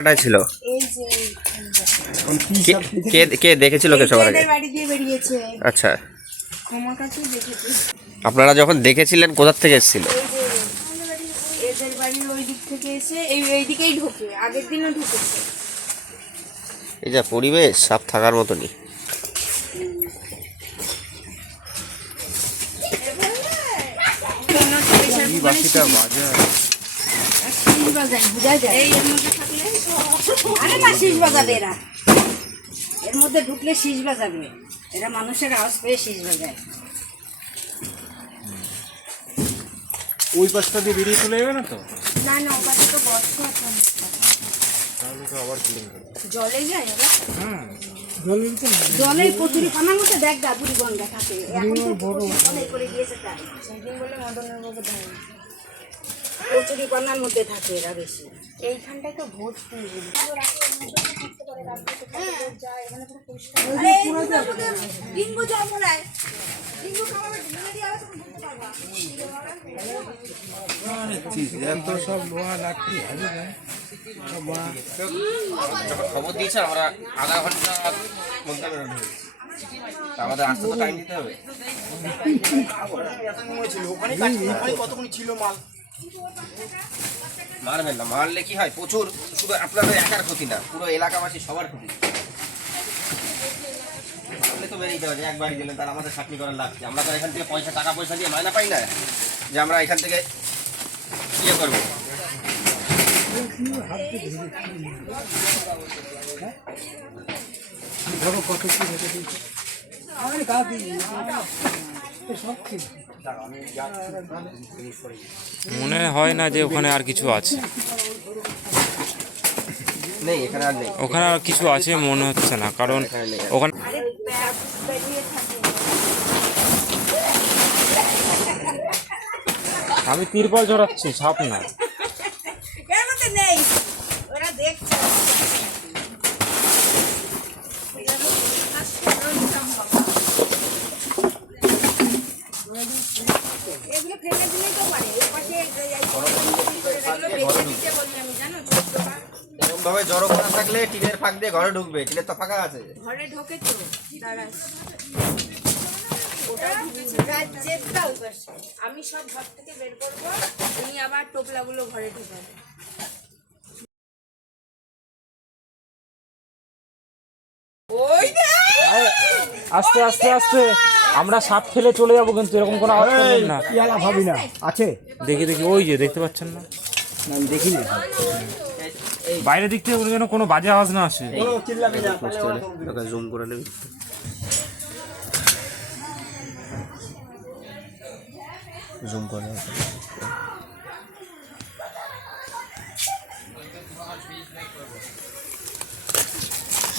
ছিল কে কে দেখেছিল কে সবার আগে? আচ্ছা, আপনারা যখন দেখেছিলেন কোথা থেকে এসেছিল? এদের বাড়ির ওই দিক থেকে এসে এইদিকেই ঢোকে, আগের দিনও ঢুকেছে। এই যা পরিবেশ, সাপ থাকার মতনই। এর মধ্যে ঢুকলে শীষ বাজাবে, এরা মানুষের আওয়াজ পেয়ে শীষ বাজায়। ওই পাশটা দিয়ে বেরিয়ে চলে যাবে না তো? না না, ওপাশে তো গর্ত আছে, তাহলে তো আবার জলে যায় ওরা। জলের কচুরি পানার মধ্যে দেখ গা বুড়ি গঙ্গা থাকে, এখন তো অনেক করে গিয়েছে। তাই সেদিন বলে মদনের বাবু দেয় কচুরি পানার মধ্যে থাকে এরা বেশি। এইখানটায় তো ভোট সব লোহা লাঠি খবর দিয়েছে আমরা আধা ঘন্টা মধ্যে বেরোনো, আমাদের আসতে তো টাইম দিতে হবে। কতক্ষণ ছিল মাল? মারবেন না, মারলে কি হয় প্রচুর, শুধু আপনাদের একার ক্ষতি না, পুরো এলাকাবাসী সবার ক্ষতি। মারলে তো বেরিয়ে দেওয়া যায়, একবারই দিলেন তার আমাদের চাকরি করার লাগছে। আমরা তো এখান থেকে টাকা পয়সা দিয়ে মায়না পাই না যে আমরা এখান থেকে ইয়ে করবো। মনে হয় না যে ওখানে আর কিছু আছে, নেই এখানে আর নেই, ওখানে আর কিছু আছে মনে হচ্ছে না, কারণ ওখানে আমি তিরপল জড়াচ্ছি, সাপ না। নেই, ওরা দেখছে। এগুলো ফেলে দিলেই তো পারে, এরকম ভাবে জড়ো করা থাকলে টিনের ফাঁক দিয়ে ঘরে ঢুকবে, টিনের তো ফাঁকা আছে, ঘরে ঢোকে তো তারা। আমি সব ঘর থেকে বের করবো, উনি আবার টোপলাগুলো ঘরে ঢোকাবে। আস্তে আস্তে আস্তে আমরা সাপ ফেলে চলে যাবো, কিন্তু এরকম কোনো আওয়াজ করবেন না। ভাবি না আছে, দেখি দেখি, ওই যে দেখতে পাচ্ছেন না, আমি দেখিনি। বাইরের দিক থেকে যেন কোনো বাজে আওয়াজ না আসে। জুম করে নেবে। জুম করে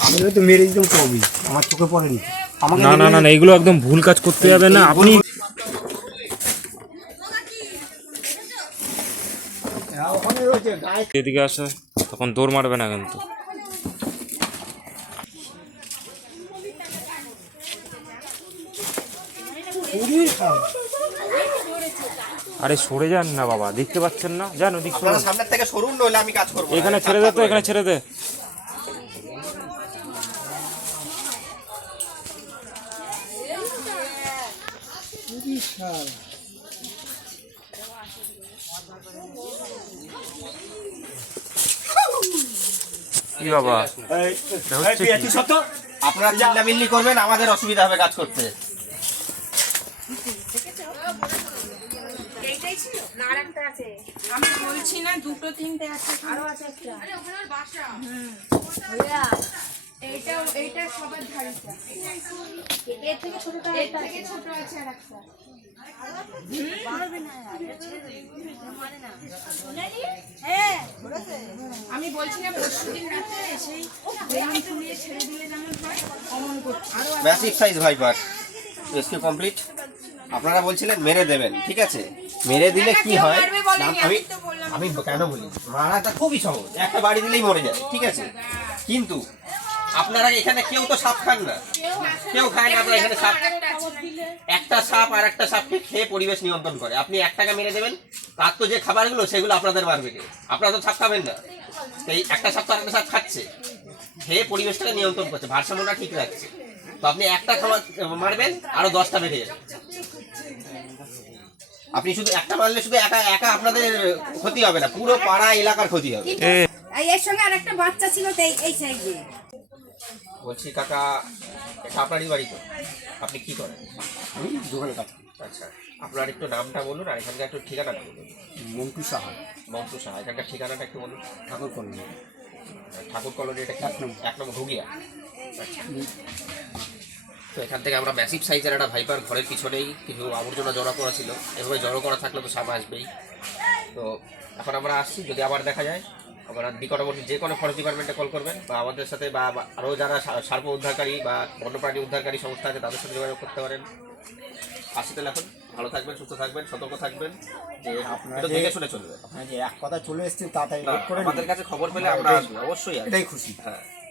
আমি তো মেরে দিতাম কবি, আমার চোখে পড়েনি। না না না, এগুলো একদম ভুল কাজ করতে যাবে না আপনি। এদিকে আসে তখন দৌড় মারবে না কিন্তু। আরে সরে যান না বাবা, দেখতে পাচ্ছেন না? জানো দিক সামনের থেকে সরুন, নইলে আমি কাজ করবো। এখানে ছেড়ে দে তো, এখানে ছেড়ে দে। কি বাবা, আপনারা চিল্লামিল্লি করবেন, আমাদের অসুবিধা হবে কাজ করতে। আমি বলছি না, দুটো তিনটে আছে, আরো আছে একটা। এইটা সবার ধারিটা, এর থেকে ছোটটা, এর থেকে ছোট আছে আর একটা। আমি বলছি না, পরশুদিন রাতে সেই ছেড়ে দিলে যেমন হয় অমন করছে। Massive size viper rescue complete. আপনারা বলছিলেন মেরে দেবেন, ঠিক আছে, মেরে দিলে কি হয়? আমি কেন বলি, মারাটা খুবই সহজ, একটা বাড়ি দিলেই মরে যায়, ঠিক আছে, কিন্তু আপনারা এখানে কেউ তো সাপ খান না, কেউ খায় না। আপনারা এখানে সাপ, একটা সাপ আর একটা সাপকে খেয়ে পরিবেশ নিয়ন্ত্রণ করে। আপনি 1 টাকা মেরে দেবেন, তার তো যে খাবারগুলো সেগুলো আপনাদের মারবে কে? আপনারা তো সাপ খাবেন না। এই একটা সাপ তো আরেকটা সাপ খাচ্ছে, খেয়ে পরিবেশটাকে নিয়ন্ত্রণ করছে, ভারসাম্যটা ঠিক রাখছে। তো আপনি একটা খাবার মারবেন, আরো 10টা বেড়ে যাবে। আপনি শুধু একটা মারলে শুধু একা একা আপনাদের ক্ষতি হবে না, পুরো পাড়া এলাকার ক্ষতি হবে। এর সঙ্গে আর একটা বাচ্চা ছিল তো এই সাইডে। বলছি কাকা, এটা আপনারই বাড়ি তো? আপনি কি করেন? আমি দোকানে কাজ করি। আচ্ছা, আপনার একটু নামটা বলুন আর এখানকার একটু ঠিকানাটা বলুন। মন্টু সাহা, মন্টু সাহা, এখানকার ঠিকানাটা একটু বলুন। ঠাকুর কলোনি। ঠাকুর কলোনি, এটা কি? 1 নম্বর। 1 নম্বর ঘুগিয়া। তো এখান থেকে আমরা ম্যাসিভ সাইজের একটা ভাইপার ঘরের পিছনেই কিছু আবর্জনা জড়ো করা ছিল, এভাবে জড়ো করা থাকলে তো সাপ আসবেই। তো এখন আমরা আসছি, যদি আবার দেখা যায় আমরা নিকটবর্তী যে কোনো ফরেস্ট ডিপার্টমেন্টে কল করবেন, বা আমাদের সাথে বা আরও যারা সার্প উদ্ধারকারী বা বন্যপ্রাণী উদ্ধারকারী সংস্থা আছে তাদের সাথে যোগাযোগ করতে পারেন। আসি তাহলে এখন, ভালো থাকবেন, সুস্থ থাকবেন, সতর্ক থাকবেন, যে আপনারা একটু যে- দেখে শুনে চলবে। আপনারা যে এক কথা চলে এসেছেন তাড়াতাড়ি রেড করে আমাদের কাছে খবর পেলে আমরা আসবো, অবশ্যই আসবো। এটাই খুশি। হ্যাঁ।